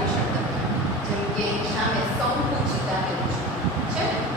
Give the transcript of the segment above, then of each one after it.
રાખી શકતા જેમ કે સામે સંકુચિતા રહેવું છે ને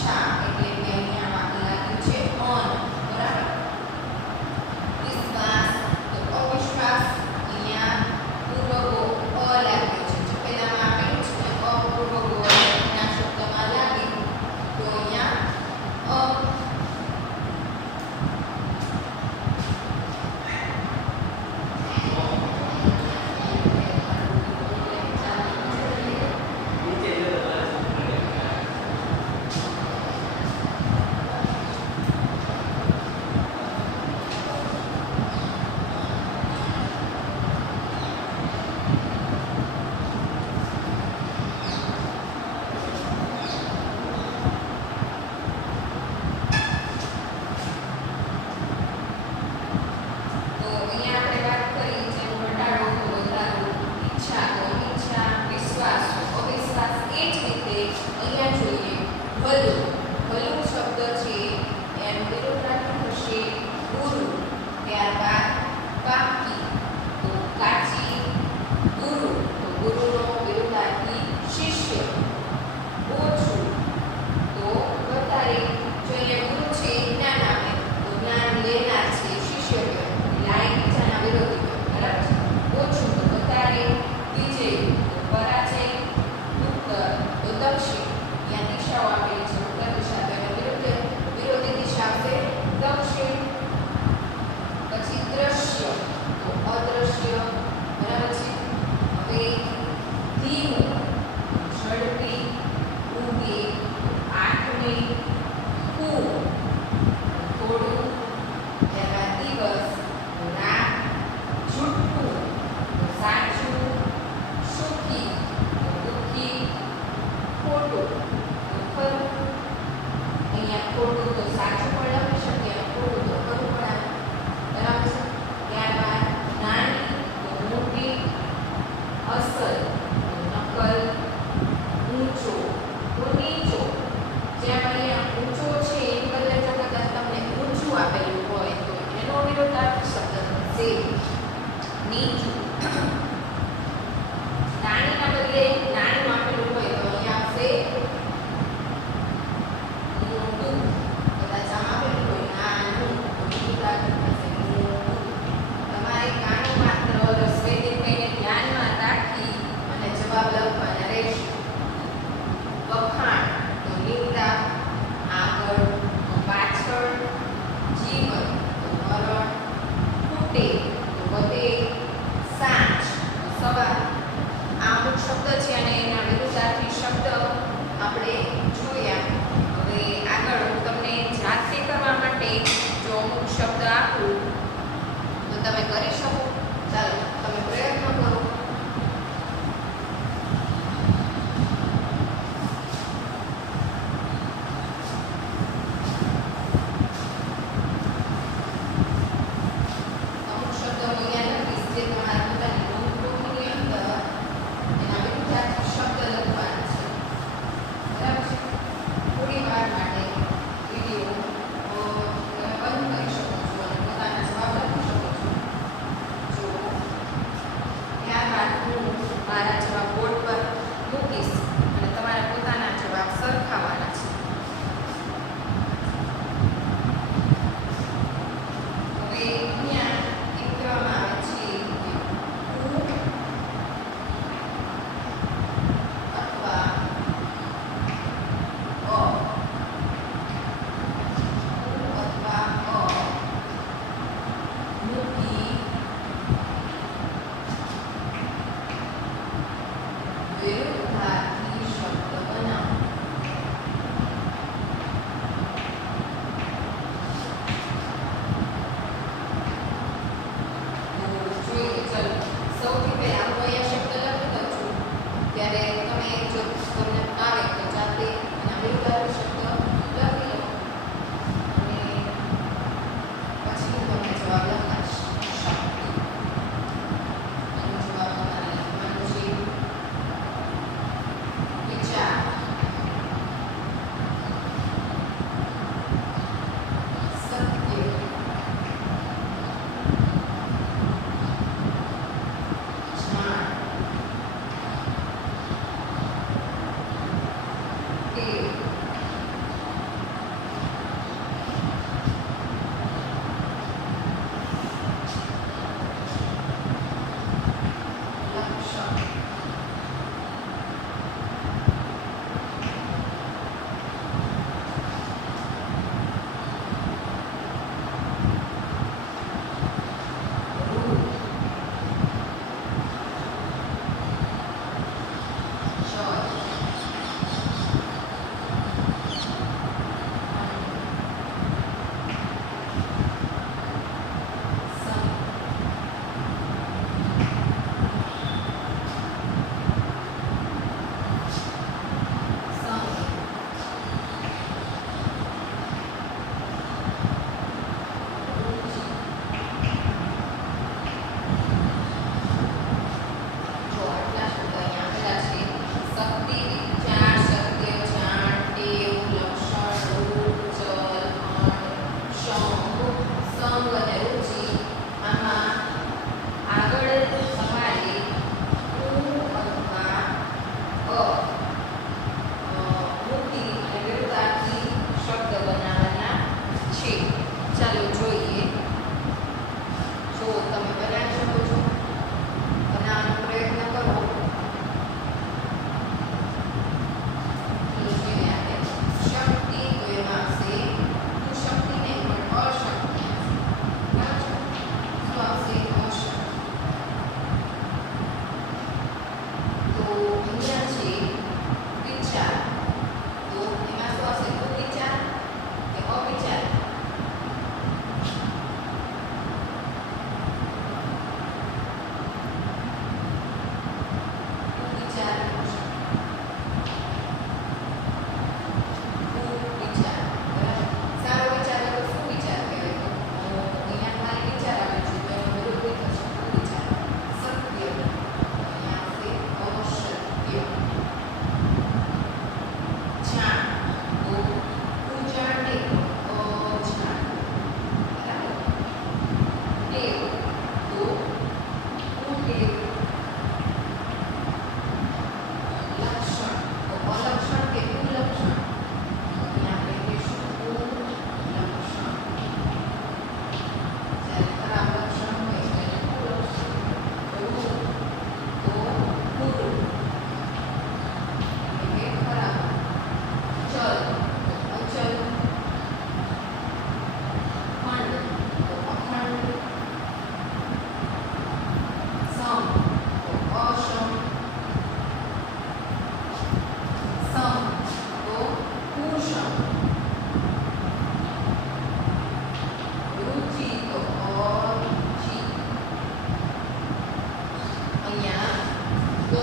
ชา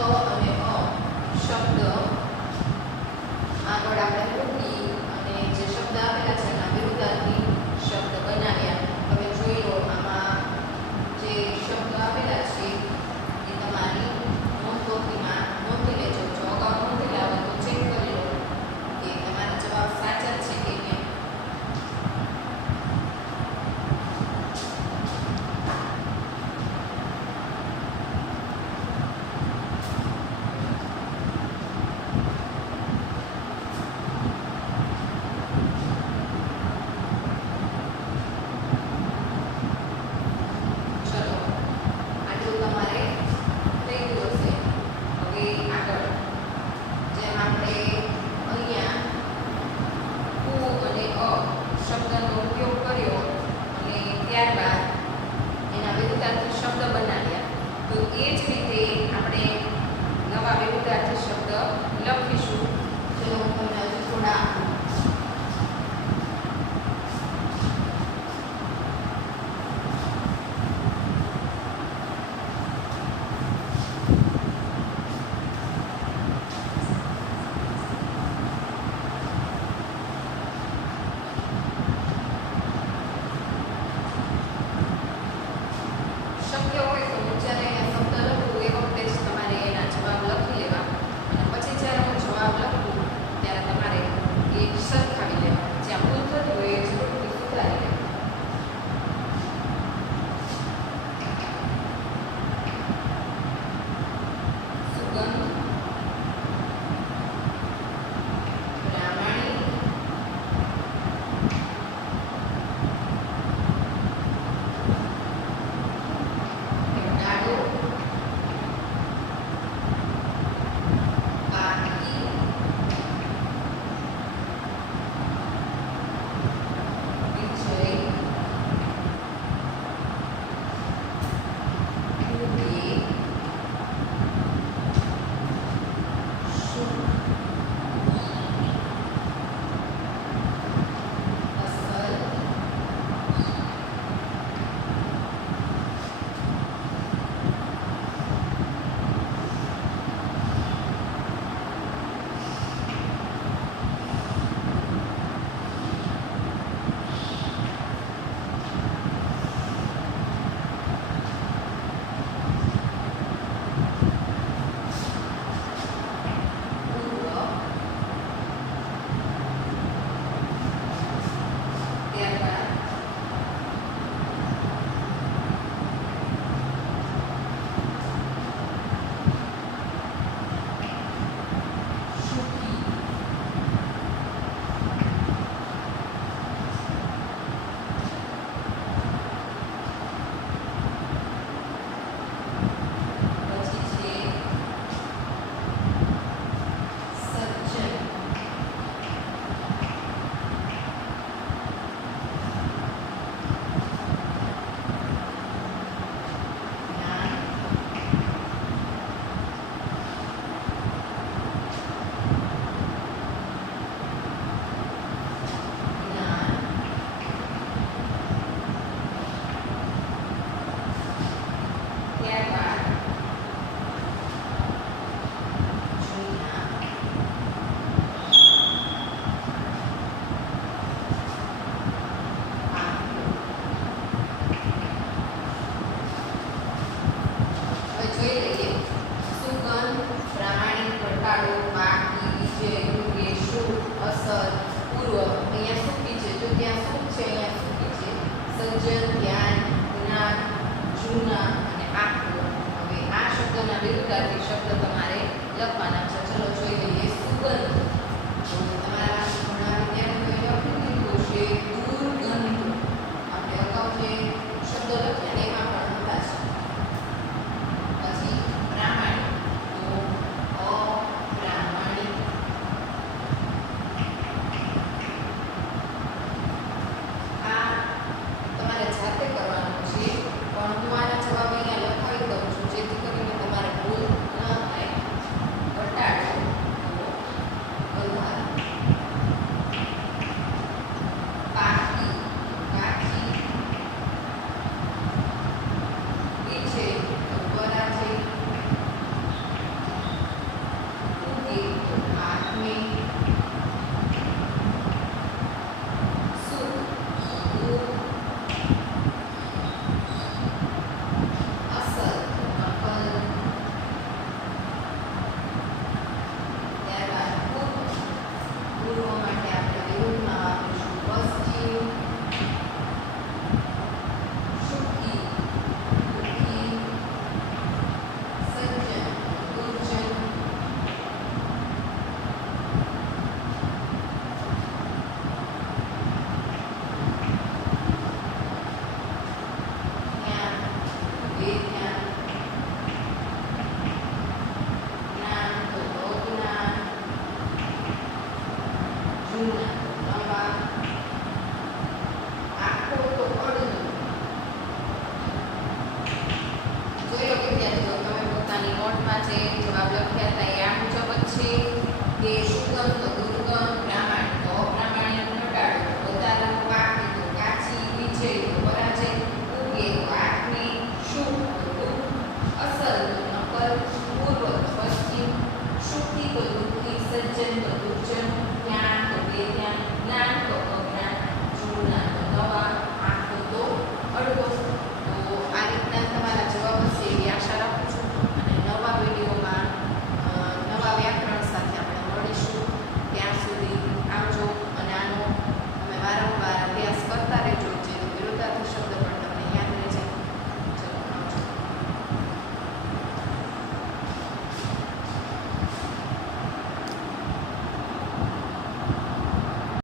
people